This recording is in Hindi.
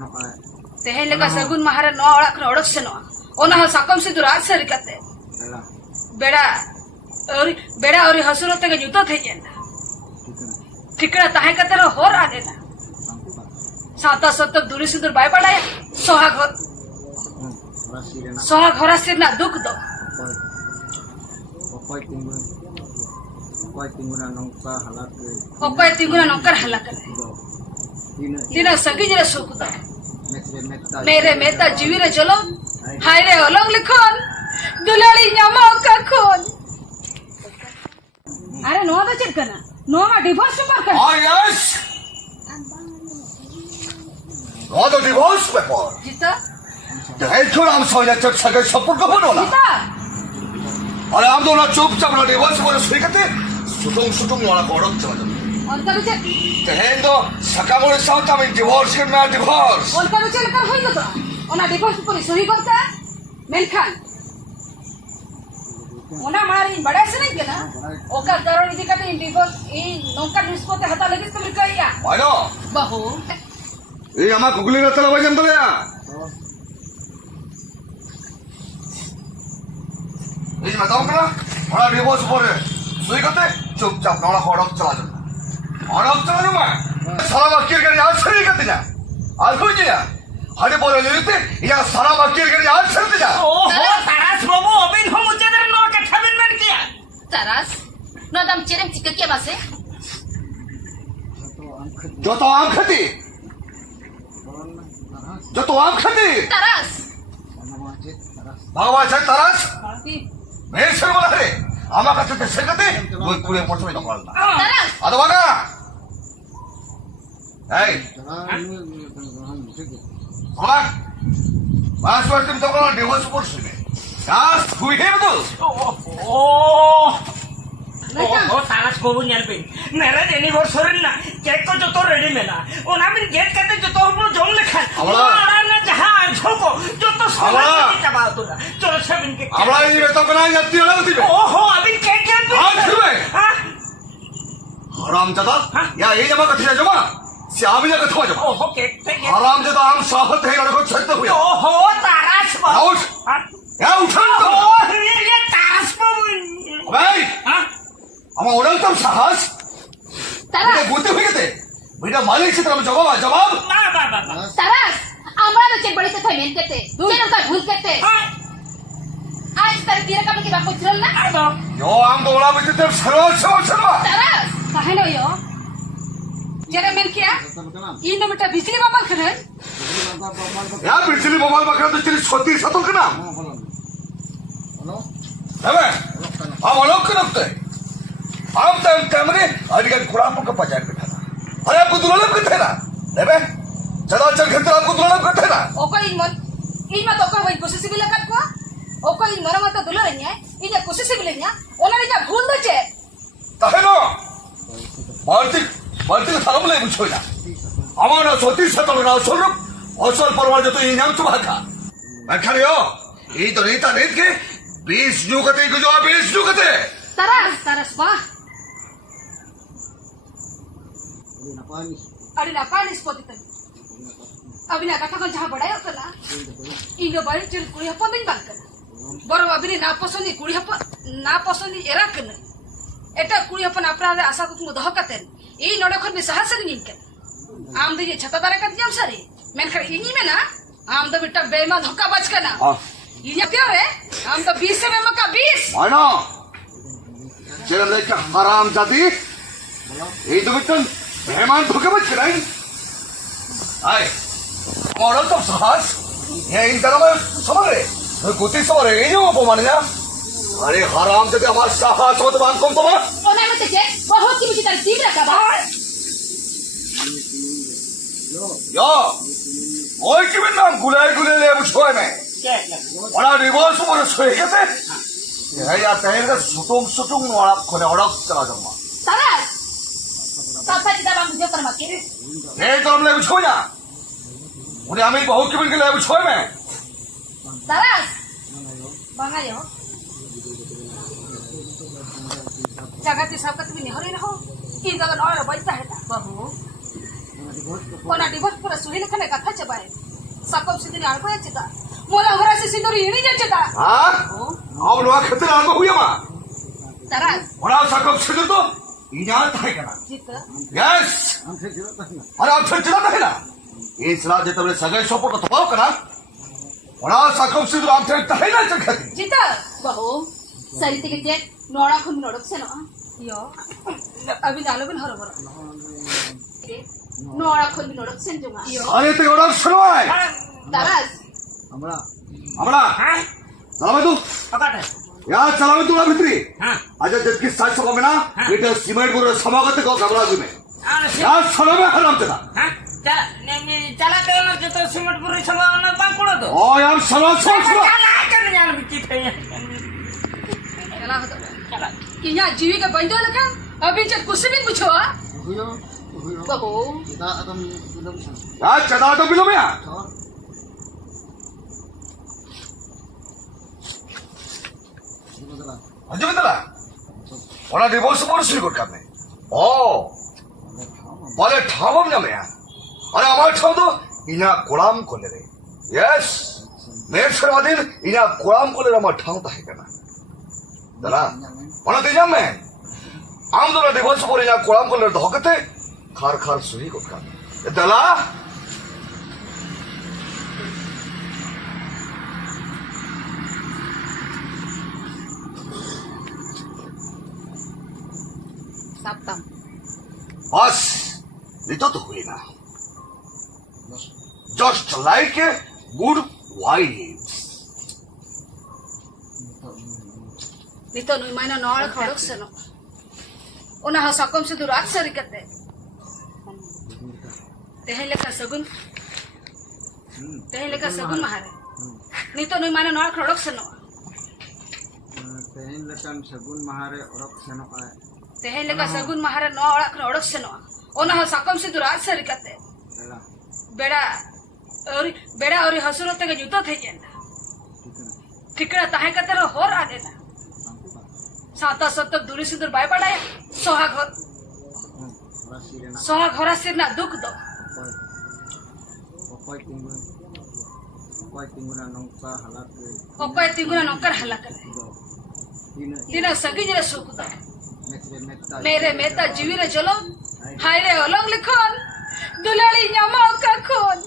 तेहे लेका सगुन महारा नो अड़क अड़क सेनो ओना सकम सिदुर आज सरी कते बेड़ा और हसुरो तक जुतो थे जेना ठिकड़ा ताहे कते रो होर आ देना साता सतक दूरी सिदुर बाय पड़ाया सोहा घोरा सिरना दुख दो ओपाय तिंगुना नौकर हलाक तीना सगी जरे सुख दो मेरे मेता जीवी रे चलो हाय रे ओलंग लिखोन दुलाड़ी न्यामा का खोन अरे नो तो चेक करना नो मा डिवोर्स पेपर कर हां यस नो तो डिवोर्स पेपर जीता देखो हम सोया चक सगे सपोर्ट को बोला जीता अरे हम दोनों चुपचाप ना डिवोर्स बोले सही कहते सुटुंग वाला कोड़क चला जाता उनका रुचे तेहेंदो सकामोरे साउथ में डिवोर्स करना डिवोर्स उनका रुचे लेकर होई तो ओना डिवोर्स पर सही करता मेनखान ओना मारी बड़ा से नहीं केना ओका कारण इदी काते डिवोर्स ई नौका निष्पत्ति हता लगिस तुम कहिया मानो बहु ए आमा गुगली न चला वजन तो या এই बताओ करा बड़ा डिवोर्स पर सही कहते चुपचाप नौला कोड़क चला जाता अरब चला मैं सारा वकील के याद सही करते जा आज हो गया हरे बोले लेते या सारा वकील के याद सही जा ओहो तारास बाबू अबिन हम उजेदर नो का छबिन मन किया तारास नो दम चेरम चिक के बासे जो तो आम खती तारास भगवान से तरस मेरे से बोला रे आमा का ते से कहते वो पूरे पोछ में निकालना तारास अदवाना ए होला बास वर्ष तुम तो डिवोर्स पर सुने यार हुई है तो ओहो तारास बाबू नेलबे मेरे एनिवर्सरी ना केक को जो तो रेडी में ना ओना बिन गेट करते जो तो हम जोन लेखन और ना जहां झोको जो तो सारा चबा तो चलो छबिन के हमरा ये तो बना जाती है ना तुझे ओहो अबिन केक के हां छुए हां हरामजादा या ये जमा कथे जमा श्याम जगह थवा जमा ओहो केक पे हरामजादा हम साहत है और को छत हुआ ओहो तारास बाबू आउट या उठन तो ओहो ये तारास बाबू भाई हां हम ओरल तम साहस तारास ये गोते हुए कहते बेटा मालिक से तरफ जवाब ना तारास हमरा तो चेक बड़ी से था मेन करते चेन का भूल करते आज तर तीर का के बाप चल ना यो हम दोला बिते ते सरवा तारास काहे नो यो जरे मेन किया ई नो बेटा बिजली बाबा खरन या बिजली मोबाइल बकरा तो तेरी छोटी सतल के नाम हेलो हम लोग करते हम तमरे अडिगन कुराम को पजाक बैठा था अरे आपको दुलालम करते ना लेबे चलो चल खेतर आपको दुलालम करते ना ओको इन मत ओको वही कोशिश भी लगा को ओको इन मर मत दुलो रहिया इन कोशिश भी लेनिया ओना रे भूल दचे तहेनो बाल्टी का थालम ले बुझो ना हमारा छोटी सतल ना सोल असल परवार जो तो इनाम तो भागा मैं खड़ियो ये तो रीता रीत के 20 जो कहते को जो 20 जो कहते तारास बा अरे ना पानी स्पोती तक अभी ना कथा को जहां बड़ाई होता ना इनो बारी चल कुड़ी हपन दिन बात कर बरो अभी ना पसंदी कुड़ी हपन ना पसंदी एरा कन एटा कुड़ी हपन अपराध आशा को तुम दह कतेन ई नडे खन में साहस नहीं के आम दे छता दारे का जम सरी मेन खर इनी में ना आम तो बेटा बेईमान धोखा बच के ना ये क्या रे आम तो 20 से में का 20 मानो चल लेके हराम जाती ये तो बिटन मेहमान धोखे बच के नहीं आए और तो साहस ये इन तरह में समझ रहे तो कुछ समझ रहे ये जो वो मान जा अरे हराम जाती हमारा साहस हो तो मान कौन तो बात ओने मत जे बहुत की बिचार सीख रखा बा यो ओए कि मैं नाम गुले ले बुझोए में बड़ा डिवोर्स मोर सोए कहते ये या तहेर का सुटुंग वाला कोने ओडक चला जाऊंगा तारास साथा जी दबा मुझे कर मत ये तो हम ले बुझो ना उन्हें हमें बहुत की बिन के ले बुझोए में तारास बांगा यो जगह ते सब का तुम्हें नहीं हो रही रहो ई जगह और बैठता है बहू ओना डिवोर्स पूरा सुहिल खने कथा चबाए सकम सिंदूर आड़को चेता मोला घरा से सिंदूर इणी जे चेता हाँ अब नवा खतर आगो हुई मा तरास बड़ा सकम सिंदूर तो इजाजत है क्या जित यस अरे अब फिर चला है ना इस रात जब तबले सगाई सपोर्ट तो पाओ करा बड़ा सकम सिंदूर आप थे तहे ना चखती जित बहु सरिते के जे नोड़ा खुन नोड़क से ना यो अभी डालो बिन हरो बरो नोड़ा खुन नोड़क से जुमा यो अरे तो बड़ा सुनवाई तरास हमारा हाँ चलावे तू पकाते यार चलावे तू ना भित्री हाँ आज जब की साइज को में ना बेटा सीमेंट पूरे समागत को घबरा जी में हाँ यार चलावे हराम चला चला तो ना जो तो सिमट पूरी संभावना बांग पड़ो तो ओ यार चलो चल चलो चला कर जान बिची थे चला हो चला कि यहाँ जीवी का बंदो लखा अभी जब कुछ भी पूछो बहु यार चला तो बिलो में यार अजय बतला ওরা ডিভোর্স পরে শুরু করতে আপনি ও বলে ঠাবম না মেয়া আরে আমার ঠাব তো ইনা গোলাম করলে রে ইয়েস মেয়ের সর্বাদিন ইনা গোলাম করলে আমার ঠাও তাহে কেনা দাদা ওনা তুই জানবে আম তোরা ডিভোর্স পরে ইনা গোলাম করলে ধকতে খার খার শুরু করতে দাদা सप्तम बस नितो तो हुई ना just like a good wife नितो नुई मायना नोड़ खड़क से नो ओना हा सकम से दुरात सरी करते तेहे लेका सगुन महारे नितो नुई मायना नोड़ खड़क से नो तेहिन लकन सगुन महारे औरत सेनो का तेहे लेका सगुन महारे नो ओड़क खड़क से नो ओना हा सकम से दुरात सरी करते बेड़ा और हसुरो तक जुतो थे जेना ठिकड़ा ताहे कतर होर आ देना साता सतक दूरी से दूर बाय पड़ाया सोहा घोरा सिरना दुख दो ओपय तिंगुना नौकर हला करे दिना सगी जरे सुख दो मेरे मेता जीवी रे चलो हाय रे ओलंग लिखोन दुलाड़ी न्यामा का खोन